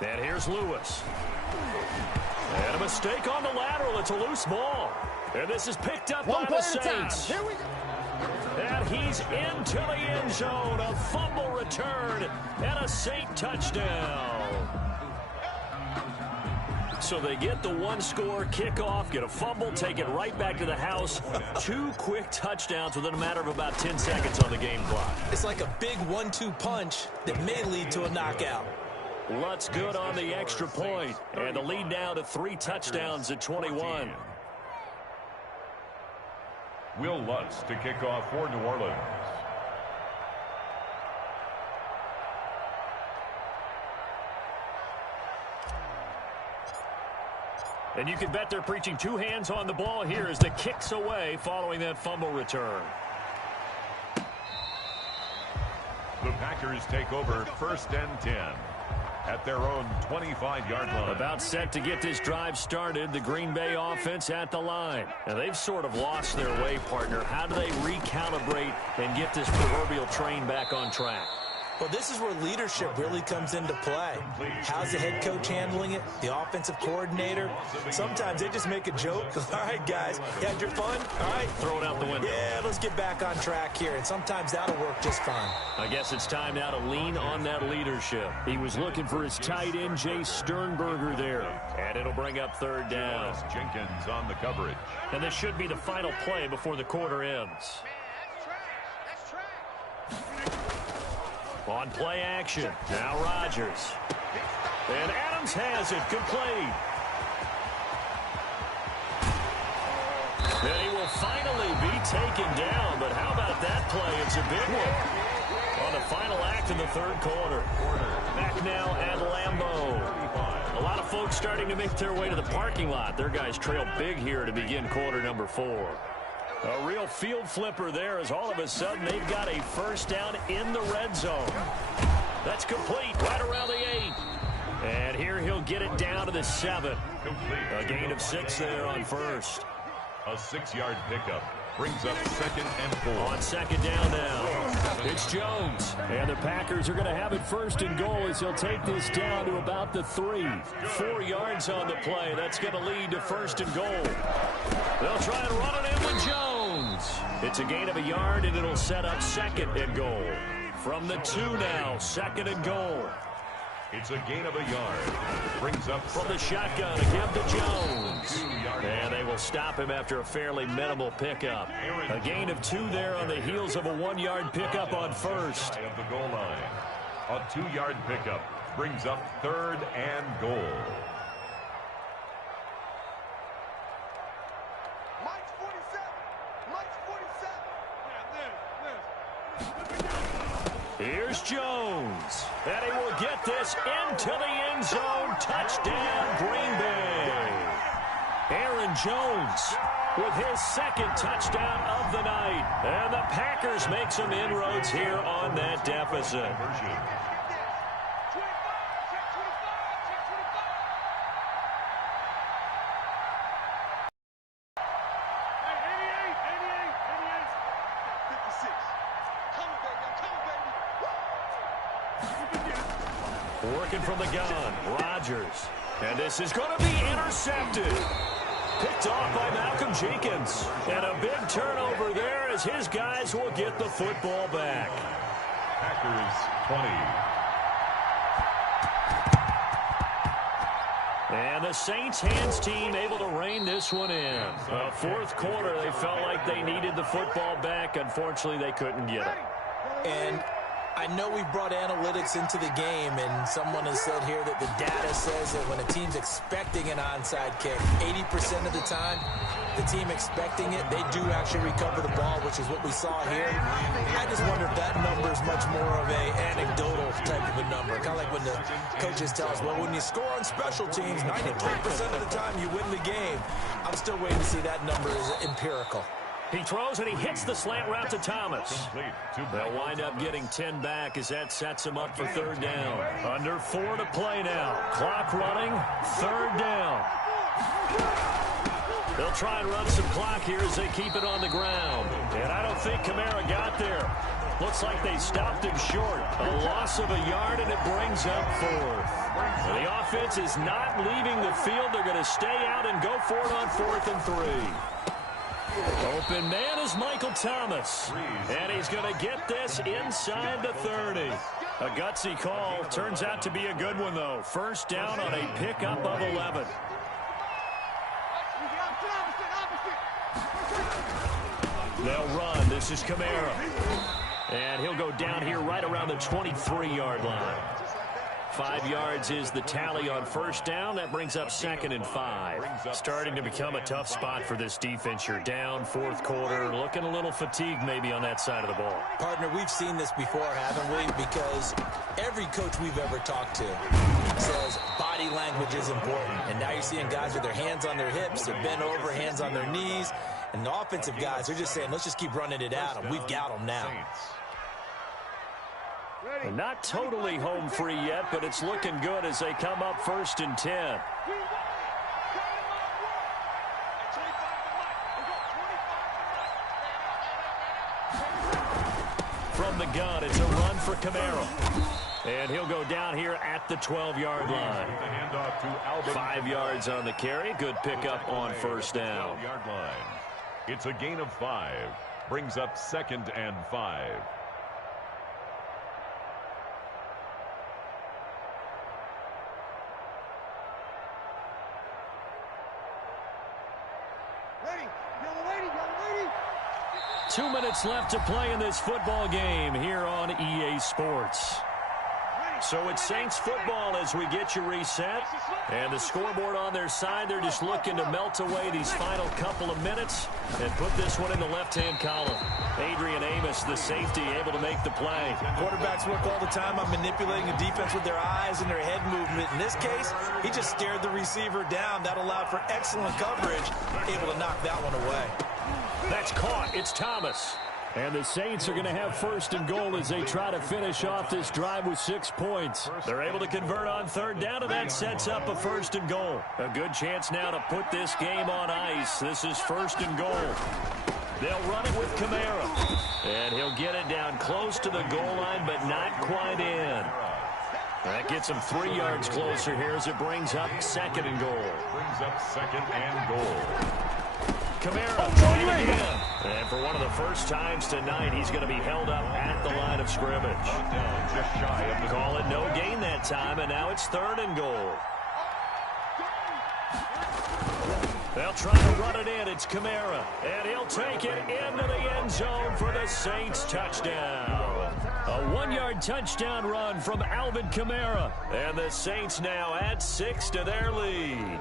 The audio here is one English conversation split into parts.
And here's Lewis. And a mistake on the lateral. It's a loose ball. And this is picked up by the Saints. Here we go. And he's into the end zone. A fumble return and a Saint touchdown. So they get the one-score kickoff, get a fumble, take it right back to the house. 2 quick touchdowns within a matter of about 10 seconds on the game clock. It's like a big 1-2 punch that may lead to a knockout. Lutz good on the extra point. And the lead now to 3 touchdowns at 21. Will Lutz to kick off for New Orleans. And you can bet they're preaching 2 hands on the ball here as the kick's away following that fumble return. The Packers take over 1st and 10 at their own 25-yard line. About set to get this drive started, the Green Bay offense at the line. Now, they've sort of lost their way, partner. How do they recalibrate and get this proverbial train back on track? Well, this is where leadership really comes into play. How's the head coach handling it? The offensive coordinator? Sometimes they just make a joke. All right, guys, you had your fun? All right. Throw it out the window. Yeah, let's get back on track here. And sometimes that'll work just fine. I guess it's time now to lean on that leadership. He was looking for his tight end, Jay Sternberger, there. And it'll bring up 3rd down. Jenkins on the coverage. And this should be the final play before the quarter ends. On play action, now Rodgers. And Adams has it, complete. And he will finally be taken down, but how about that play? It's a big one. On the final act in the 3rd quarter. Back now at Lambeau. A lot of folks starting to make their way to the parking lot. Their guys trail big here to begin quarter number 4. A real field flipper there as all of a sudden they've got a 1st down in the red zone. That's complete right around the 8. And here he'll get it down to the 7. A gain of 6 there on 1st. A 6-yard pickup brings up 2nd and 4. On 2nd down now, it's Jones. And the Packers are going to have it 1st and goal as he'll take this down to about the 3. 4 yards on the play. That's going to lead to 1st and goal. They'll try and run it in with Jones. It's a gain of a yard, and it'll set up 2nd and goal. From the 2 now, 2nd and goal. It's a gain of a yard. Brings up from the shotgun again to Jones. And they will stop him after a fairly minimal pickup. A gain of 2 there on the heels of a 1-yard pickup on 1st. Of the goal line. A 2-yard pickup brings up 3rd and goal. Here's Jones. And he will get this into the end zone. Touchdown, Green Bay. Aaron Jones with his 2nd touchdown of the night. And the Packers make some inroads here on that deficit. Working from the gun, Rodgers. And this is going to be intercepted. Picked off by Malcolm Jenkins. And a big turnover there as his guys will get the football back. Packers 20. And the Saints hands team able to rein this one in. 4th quarter, they felt like they needed the football back. Unfortunately, they couldn't get it. And I know we brought analytics into the game, and someone has said here that the data says that when a team's expecting an onside kick, 80% of the time, the team expecting it, they do actually recover the ball, which is what we saw here. I just wonder if that number is much more of a anecdotal type of a number. Kind of like when the coaches tell us, well, when you score on special teams, 93% of the time you win the game. I'm still waiting to see that number is empirical. He throws and he hits the slant route to Thomas. They'll wind up getting 10 back as that sets him up for 3rd down. Under 4 to play now. Clock running, 3rd down. They'll try and run some clock here as they keep it on the ground. And I don't think Kamara got there. Looks like they stopped him short. A loss of a yard, and it brings up 4th. The offense is not leaving the field. They're going to stay out and go for it on 4th and 3. Open man is Michael Thomas. And he's going to get this inside the 30. A gutsy call. Turns out to be a good one, though. First down on a pickup of 11. They'll run. This is Kamara. And he'll go down here right around the 23-yard line. 5 yards is the tally on first down. That brings up 2nd and 5. Starting to become a tough spot for this defense. You're down 4th quarter. Looking a little fatigued maybe on that side of the ball. Partner, we've seen this before, haven't we? Because every coach we've ever talked to says body language is important. And now you're seeing guys with their hands on their hips. They're bent over, hands on their knees. And the offensive guys, they're just saying, let's just keep running it at them. We've got them now. And not totally home free yet, but it's looking good as they come up 1st and 10. From the gun, it's a run for Kamara. And he'll go down here at the 12-yard line. 5 yards on the carry. Good pickup on first down. It's a gain of 5. Brings up 2nd and 5. Ready. 2 minutes left to play in this football game here on EA Sports. So it's Saints football as we get you reset. And the scoreboard on their side, they're just looking to melt away these final couple of minutes and put this one in the left-hand column. Adrian Amos, the safety, able to make the play. Quarterbacks work all the time on manipulating the defense with their eyes and their head movement. In this case, he just stared the receiver down. That allowed for excellent coverage, able to knock that one away. That's caught. It's Thomas. And the Saints are going to have 1st and goal as they try to finish off this drive with 6 points. They're able to convert on 3rd down, and that sets up a 1st and goal. A good chance now to put this game on ice. This is 1st and goal. They'll run it with Kamara. And he'll get it down close to the goal line, but not quite in. That gets him 3 yards closer here as it brings up 2nd and goal. Brings up 2nd and goal. Kamara trying again. And for one of the first times tonight, he's going to be held up at the line of scrimmage. Just shy of the call it no gain that time, and now it's 3rd and goal. They'll try to run it in. It's Kamara. And he'll take it into the end zone for the Saints touchdown. A 1-yard touchdown run from Alvin Kamara. And the Saints now add 6 to their lead.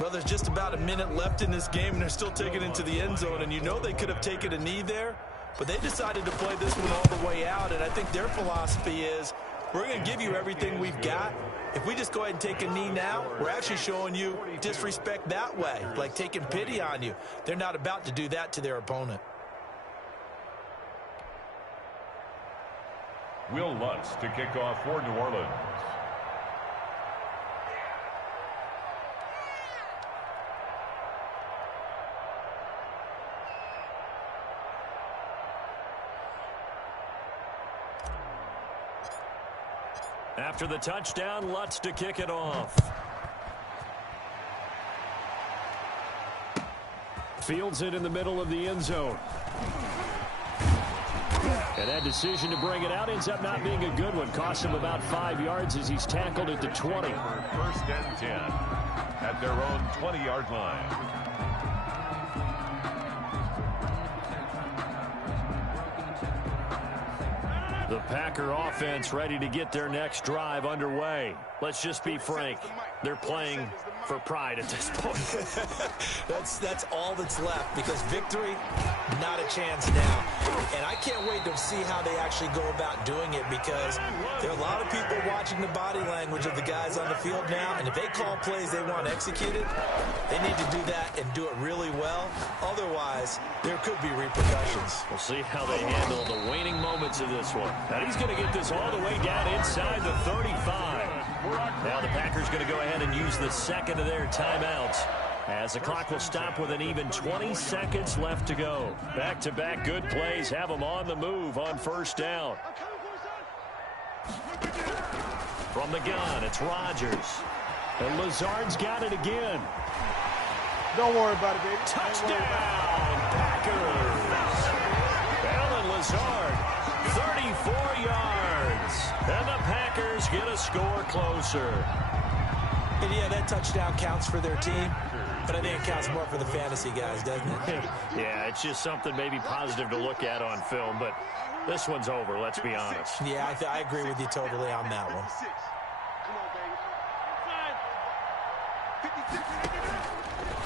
Well, there's just about a minute left in this game, and they're still taking it into the end zone. And you know they could have taken a knee there, but they decided to play this one all the way out. And I think their philosophy is, we're going to give you everything we've got. If we just go ahead and take a knee now, we're actually showing you disrespect that way, like taking pity on you. They're not about to do that to their opponent. Will Lutz to kick off for New Orleans. After the touchdown, Lutz to kick it off. Fields it in the middle of the end zone. And that decision to bring it out ends up not being a good one. Cost him about 5 yards as he's tackled at the 20. 1st and 10 at their own 20-yard line. The Packer offense ready to get their next drive underway. Let's just be frank. They're playing for pride at this point. That's all that's left, because victory, not a chance now. And I can't wait to see how they actually go about doing it, because there are a lot of people watching the body language of the guys on the field now, and if they call plays they want executed, they need to do that and do it really well. Otherwise, there could be repercussions. We'll see how they handle the waning moments of this one. And he's going to get this all the way down inside the 35. Now the Packers going to go ahead and use the second of their timeouts. As the clock will stop with an even 20 seconds left to go. Back-to-back good plays have them on the move on first down. From the gun, it's Rodgers. And Lazard's got it again. Don't worry about it, baby. Touchdown, Packers. Allen Lazard, 34 yards. And the Packers get a score closer. And yeah, that touchdown counts for their team, but I think it counts more for the fantasy guys, doesn't it? Yeah, it's just something maybe positive to look at on film, but this one's over, let's be honest. Yeah, I agree with you totally on that one.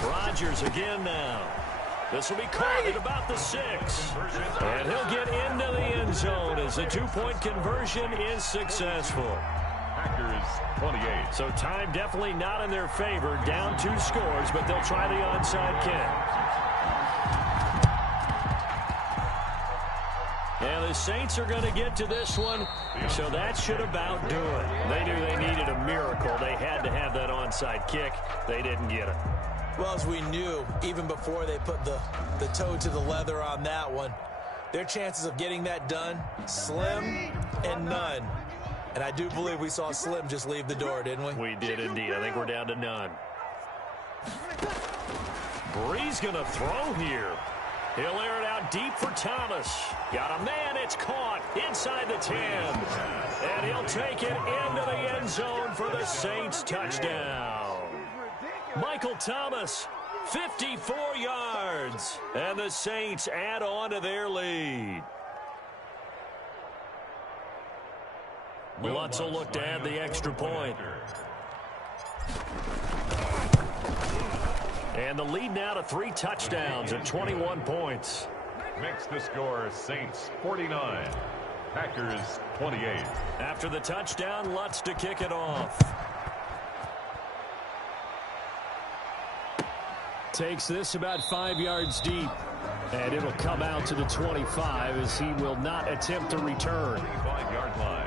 Rodgers again now. This will be caught at about the 6. And he'll get into the end zone as the two-point conversion is successful. Packers 28. So time definitely not in their favor. Down 2 scores, but they'll try the onside kick. And the Saints are going to get to this one, so that should about do it. They knew they needed a miracle. They had to have that onside kick. They didn't get it. Well, as we knew, even before they put the toe to the leather on that one, their chances of getting that done, slim and none. And I do believe we saw Slim just leave the door, didn't we? We did indeed. I think we're down to none. Bree's going to throw here. He'll air it out deep for Thomas. Got a man. It's caught inside the 10. And he'll take it into the end zone for the Saints touchdown. Michael Thomas, 54 yards. And the Saints add on to their lead. Lutz will look to add the extra point. And the lead now to 3 touchdowns at 21 points. Makes the score Saints 49, Packers 28. After the touchdown, Lutz to kick it off. Takes this about 5 yards deep. And it'll come out to the 25 as he will not attempt to return. 25-yard line.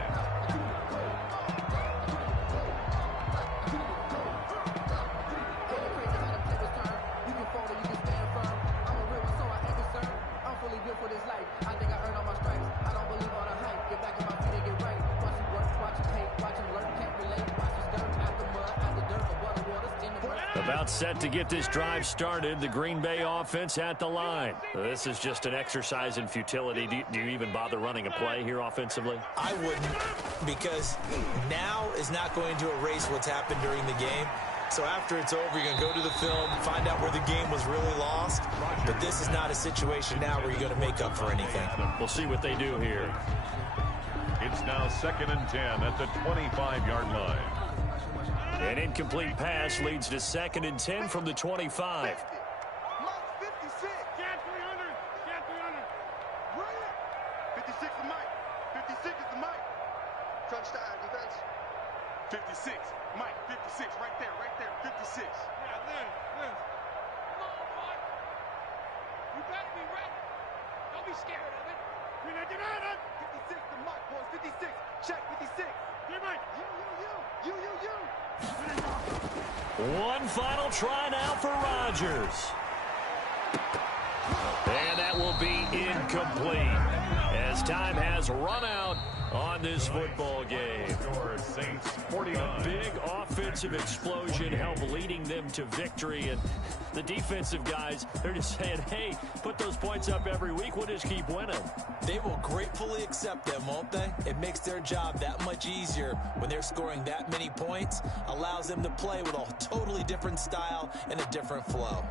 About set to get this drive started, the Green Bay offense at the line. This is just an exercise in futility. Do you even bother running a play here offensively? I wouldn't, because now is not going to erase what's happened during the game. So after it's over, you're going to go to the film, find out where the game was really lost. But this is not a situation now where you're going to make up for anything. We'll see what they do here. It's now 2nd and 10 at the 25-yard line. An incomplete pass leads to 2nd and 10 from the 25. 56, Mike, 56, right there, 56. Yeah, Liz. Come on, Mike. You better be ready. Don't be scared of it. 56 to Mike, boys, 56. Check, 56. Here, Mike. You. One final try now for Rodgers. And that will be incomplete as time has run out on this football game. Saints 49. A big offensive explosion helped leading them to victory. And the defensive guys, they're just saying, hey, put those points up every week. We'll just keep winning. They will gratefully accept them, won't they? It makes their job that much easier when they're scoring that many points. Allows them to play with a totally different style and a different flow.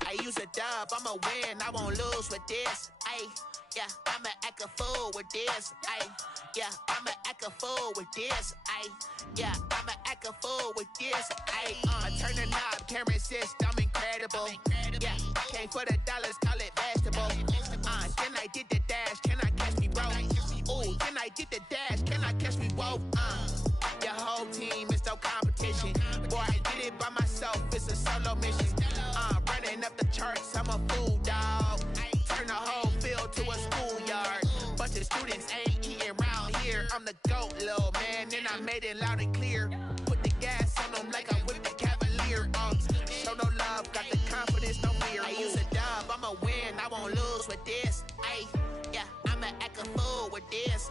I use a dub, I'ma win, I won't lose with this. I'ma act a fool with this. I'ma act a fool with this. I'ma act a fool with this. I turn the knob, camera assist, I'm incredible. Yeah, came for the dollars, call it vegetable. Then I did the dash, can I catch me, bro? Ooh, then I did the dash, can I catch me, whoa? Your whole team is no competition. Boy, I did it by myself, it's a solo mission. Running up the charts, I'm a fool, dog. Turn the whole field to a schoolyard. Bunch of students ain't eating round here. I'm the GOAT, little man, and I made it loud and clear. Put the gas on them like I'm with the Cavalier. Show no love, got the confidence, no fear. I use a dub, I'ma win, I won't lose with this. Yeah, I'ma act a fool with this.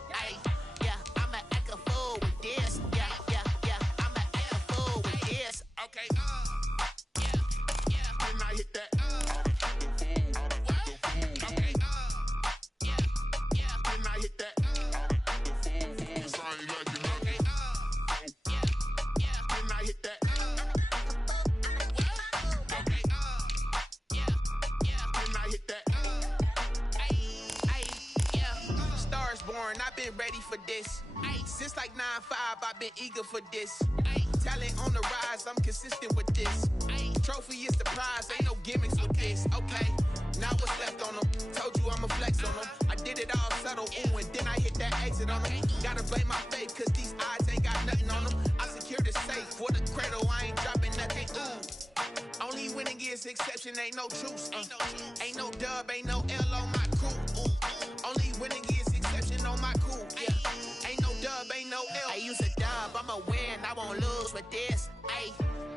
Yeah, I'ma act a fool with this. Yeah, I'ma act a fool with this. Okay, and I hit that. Okay, and I hit that. And I hit that. And I hit that. Stars born, I've been ready for this. Since like 9-5, I've been eager for this. Talent on the rise, I'm consistent with this. Trophy is the prize, ain't no gimmicks with this. Okay, now what's left on them? Told you I'ma flex on them. I did it all subtle, ooh, and then I hit that exit on them. Gotta blame my faith, cause these odds ain't got nothing on them. I secured the safe for the cradle, I ain't dropping nothing, ooh. Only winning is exception, ain't no truce. Ain't no dub, ain't no L on my crew, ooh. Only winning is exception on my crew, yeah. Ain't no dub, ain't no L. I use a dub, I'ma win, I won't lose with this.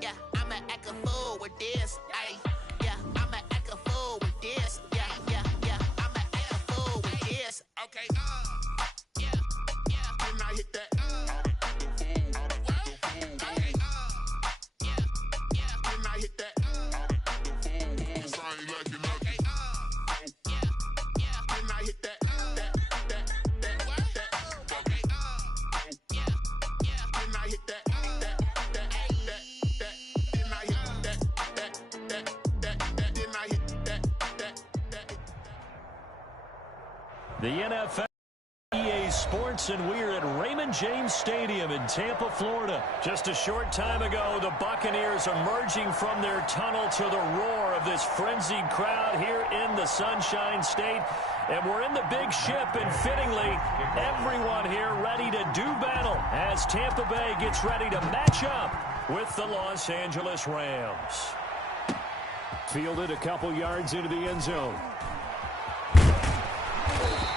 Yeah, I'ma act a fool with this. Yeah, I'ma act a fool with this. Yeah, I'ma act a fool with this. Okay, and I hit that. Okay, and I hit that. Okay, and I hit that. The NFL, EA Sports, and we're at Raymond James Stadium in Tampa, Florida. Just a short time ago, the Buccaneers emerging from their tunnel to the roar of this frenzied crowd here in the Sunshine State. And we're in the big ship, and fittingly, everyone here ready to do battle as Tampa Bay gets ready to match up with the Los Angeles Rams. Fielded a couple yards into the end zone.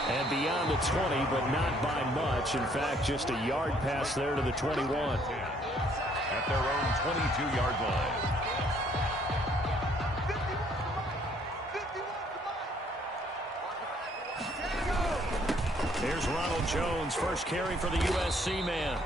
And beyond the 20, but not by much. In fact, just a yard pass there to the 21. At their own 22-yard line. Here's Ronald Jones, first carry for the USC man.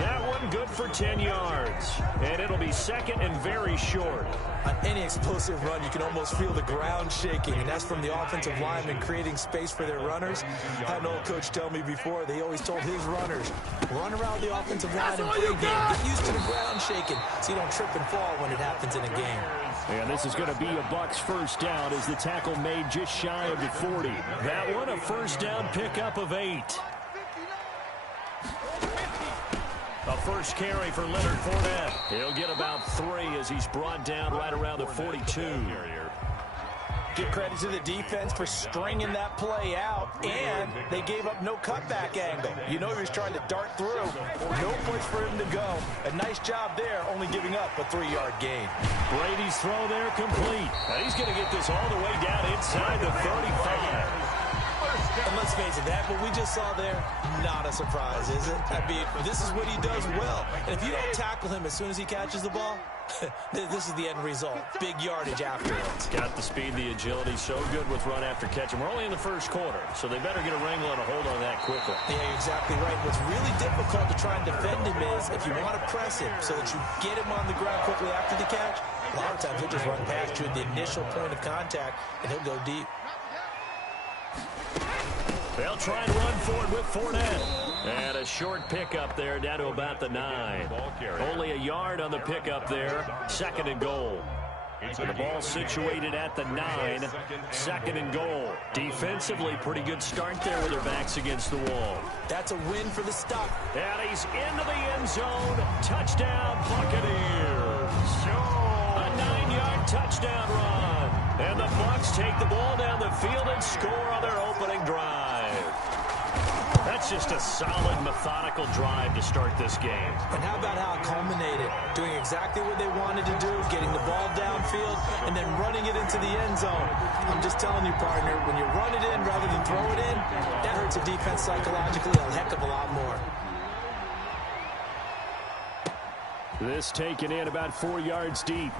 That one good for 10 yards. And it'll be second and very short. On any explosive run, you can almost feel the ground shaking, and that's from the offensive linemen creating space for their runners. I had an old coach tell me before, they always told his runners, run around the offensive line and play game. Get used to the ground shaking so you don't trip and fall when it happens in a game. And this is going to be a Bucs first down as the tackle made just shy of the 40. That one a first down pickup of 8. A first carry for Leonard Fournette. He'll get about 3 as he's brought down right around the 42. Give credit to the defense for stringing that play out, and they gave up no cutback angle. You know he was trying to dart through. No place for him to go. A nice job there, only giving up a 3-yard gain. Brady's throw there complete. And he's going to get this all the way down inside the 35. And let's face it, that what we just saw there, not a surprise, is it? I mean, this is what he does well. And if you don't tackle him as soon as he catches the ball, this is the end result. Big yardage afterwards. Got the speed, the agility, so good with run after catch. And we're only in the first quarter, so they better get a wrangle and a hold on that quickly. Yeah, you're exactly right. What's really difficult to try and defend him is if you want to press him so that you get him on the ground quickly after the catch, a lot of times he'll just run past you at the initial point of contact, and he'll go deep. They'll try and run forward with Fournette. And a short pickup there down to about the 9. Only a yard on the pickup there. Second and goal. The ball situated at the 9, second and goal. Defensively, pretty good start there with their backs against the wall. That's a win for the stop. And he's into the end zone. Touchdown, Buccaneers. A 9-yard touchdown run. And the Bucs take the ball down the field and score on their opening drive. That's just a solid, methodical drive to start this game. And how about how it culminated? Doing exactly what they wanted to do, getting the ball downfield, and then running it into the end zone. I'm just telling you, partner, when you run it in rather than throw it in, that hurts a defense psychologically a heck of a lot more. This taken in about 4 yards deep.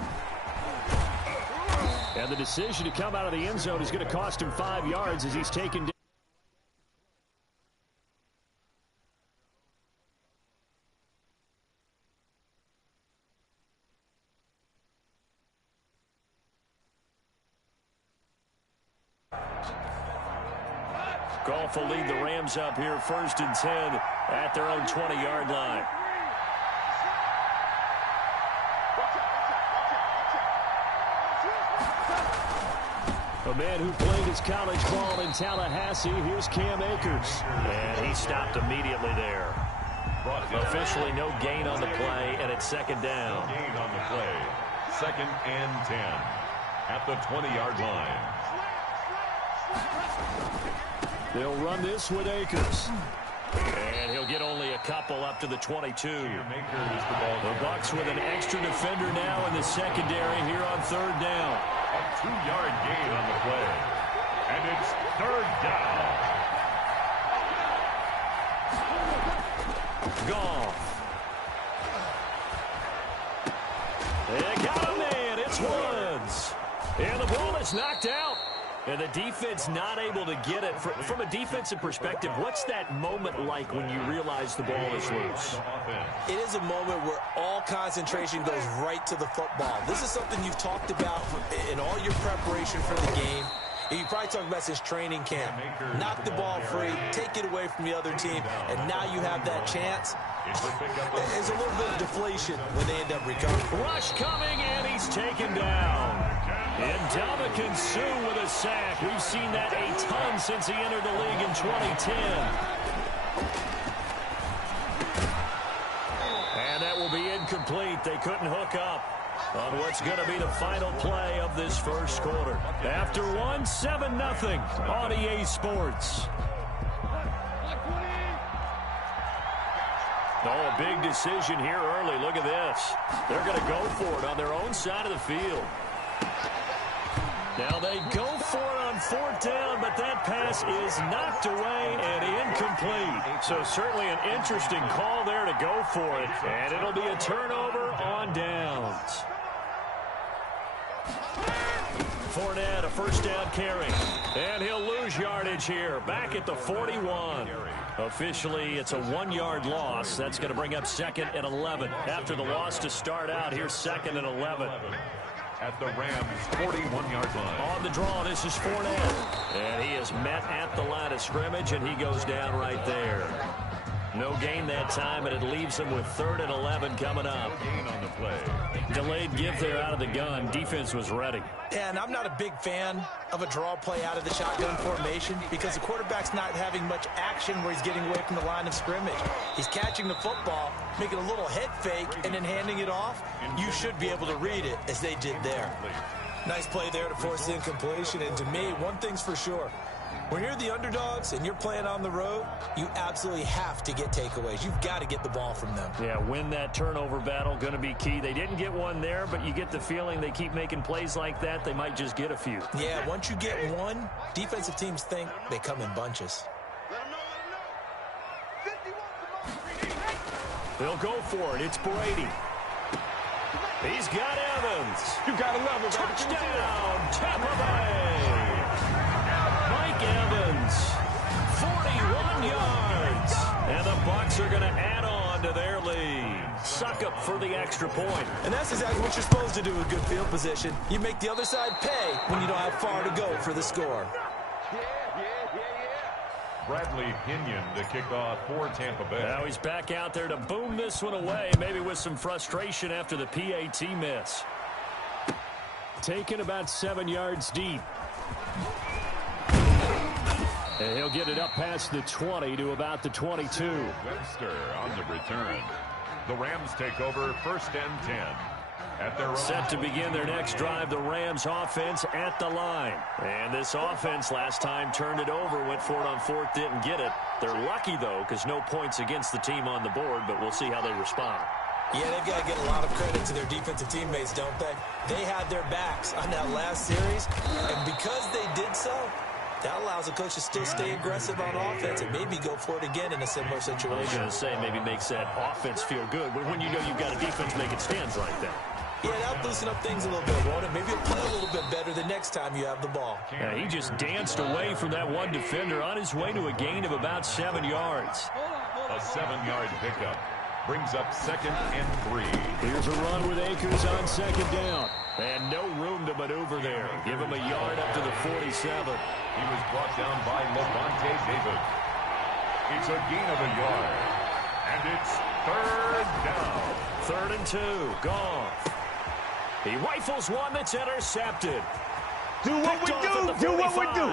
And the decision to come out of the end zone is going to cost him 5 yards as he's taken down. Goff will lead the Rams up here 1st and 10 at their own 20-yard line. A man who played his college ball in Tallahassee, here's Cam Akers. And he stopped immediately there. Officially no gain on the play, and it's 2nd down. Gain on the play. 2nd and 10 at the 20-yard line. They'll run this with Akers. And he'll get only a couple up to the 22. The Bucs with an extra defender now in the secondary here on 3rd down. A 2-yard gain on the play. And it's 3rd down. Goff. They got him, man. It's Woods. And the ball is knocked out. And the defense not able to get it. From a defensive perspective, what's that moment like when you realize the ball is loose? It is a moment where all concentration goes right to the football. This is something you've talked about in all your preparation for the game. And you probably talked about since training camp. Knock the ball free, take it away from the other team, and now you have that chance. There's a little bit of deflation when they end up recovering. Rush coming, and he's taken down. And Dominican Sue with a sack. We've seen that a ton since he entered the league in 2010. And that will be incomplete. They couldn't hook up on what's going to be the final play of this first quarter. After one, 7-0 on EA Sports. Oh, a big decision here early. Look at this. They're going to go for it on their own side of the field. Now they go for it on 4th down, but that pass is knocked away and incomplete. So certainly an interesting call there to go for it. And it'll be a turnover on downs. Fournette, a 1st down carry. And he'll lose yardage here. Back at the 41. Officially, it's a 1-yard loss. That's going to bring up 2nd and 11. After the loss to start out, here's 2nd and 11. At the Rams' 41-yard line. On the draw, this is Fournette. And he is met at the line of scrimmage, and he goes down right there. No gain that time, and it leaves him with 3rd and 11 coming up. No gain on the play. Delayed give there out of the gun. Defense was ready. And I'm not a big fan of a draw play out of the shotgun formation because the quarterback's not having much action where he's getting away from the line of scrimmage. He's catching the football, making a little head fake, and then handing it off. You should be able to read it as they did there. Nice play there to force the incompletion. And to me, one thing's for sure. When you're the underdogs and you're playing on the road, you absolutely have to get takeaways. You've got to get the ball from them. Yeah, win that turnover battle, going to be key. They didn't get one there, but you get the feeling they keep making plays like that, they might just get a few. Yeah, once you get one, defensive teams think they come in bunches. They'll go for it. It's Brady. He's got Evans. You got to love it. Touchdown, Tampa Bay. Mike Evans, 41 yards. And the Bucs are going to add on to their lead. Suck up for the extra point. And that's exactly what you're supposed to do with good field position. You make the other side pay when you don't have far to go for the score. Bradley Pinion to kick off for Tampa Bay. Now he's back out there to boom this one away, maybe with some frustration after the PAT miss. Taken about 7 yards deep. And he'll get it up past the 20 to about the 22. Webster on the return. The Rams take over 1st and 10. At their Set to begin their next drive, the Rams offense at the line. And this offense last time turned it over, went for it on 4th, didn't get it. They're lucky, though, because no points against the team on the board, but we'll see how they respond. Yeah, they've got to get a lot of credit to their defensive teammates, don't they? They had their backs on that last series, and because they did so, that allows the coach to still stay aggressive on offense and maybe go for it again in a similar situation. I was going to say maybe makes that offense feel good, but when you know you've got a defense making stands like that. Yeah, that'll loosen up things a little bit, won't it? Maybe you'll play a little bit better the next time you have the ball. Yeah, he just danced away from that one defender on his way to a gain of about 7 yards. A 7-yard pickup brings up 2nd and 3. Here's a run with Akers on 2nd down. And no room to maneuver there. Give him a yard up to the 47. He was brought down by Levante David. It's a gain of a yard. And it's 3rd down. 3rd and 2. Gone. He rifles one that's intercepted. Do what we do. Do what we do.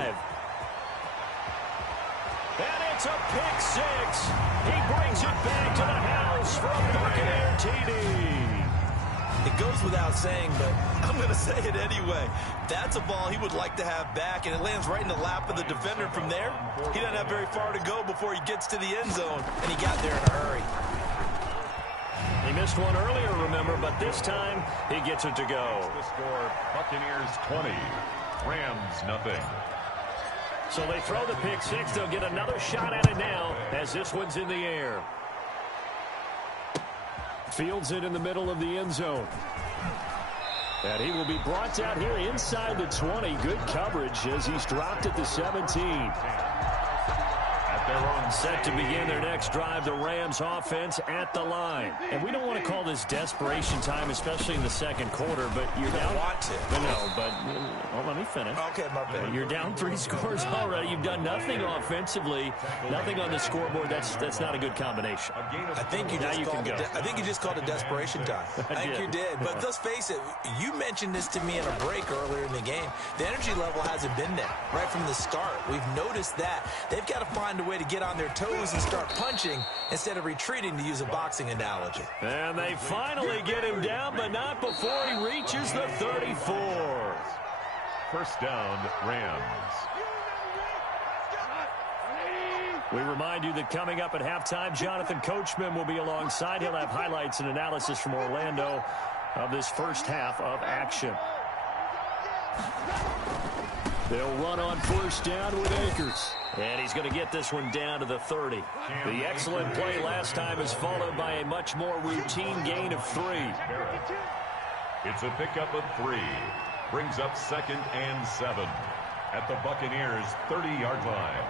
And it's a pick 6. He brings it back to the house for a Buccaneer TD. It goes without saying, but I'm going to say it anyway. That's a ball he would like to have back, and it lands right in the lap of the defender from there. He doesn't have very far to go before he gets to the end zone, and he got there in a hurry. He missed one earlier, remember, but this time he gets it to go. The score, Buccaneers 20, Rams nothing. So they throw the pick 6. They'll get another shot at it now as this one's in the air. Fields it in the middle of the end zone. And he will be brought down here inside the 20. Good coverage as he's dropped at the 17. Set to begin their next drive, the Rams offense at the line. And we don't want to call this desperation time, especially in the second quarter, but you're down. Want to. Well, let me finish. Okay, my bad. You're down 3 scores already. You've done nothing offensively, nothing on the scoreboard. That's not a good combination. I think you just called it desperation time. I think you did. But let's face it, you mentioned this to me in a break earlier in the game. The energy level hasn't been there right from the start. We've noticed that. They've got to find a way to get on their toes and start punching instead of retreating, to use a boxing analogy. And they finally get him down, but not before he reaches the 34. 1st down, Rams. We remind you that coming up at halftime, Jonathan Coachman will be alongside. He'll have highlights and analysis from Orlando of this first half of action. They'll run on 1st down with Akers. And he's going to get this one down to the 30. The excellent play last time is followed by a much more routine gain of 3. It's a pickup of 3. Brings up 2nd and 7 at the Buccaneers' 30-yard line.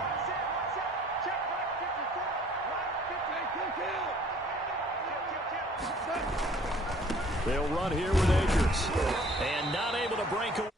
They'll run here with Akers. And not able to break away.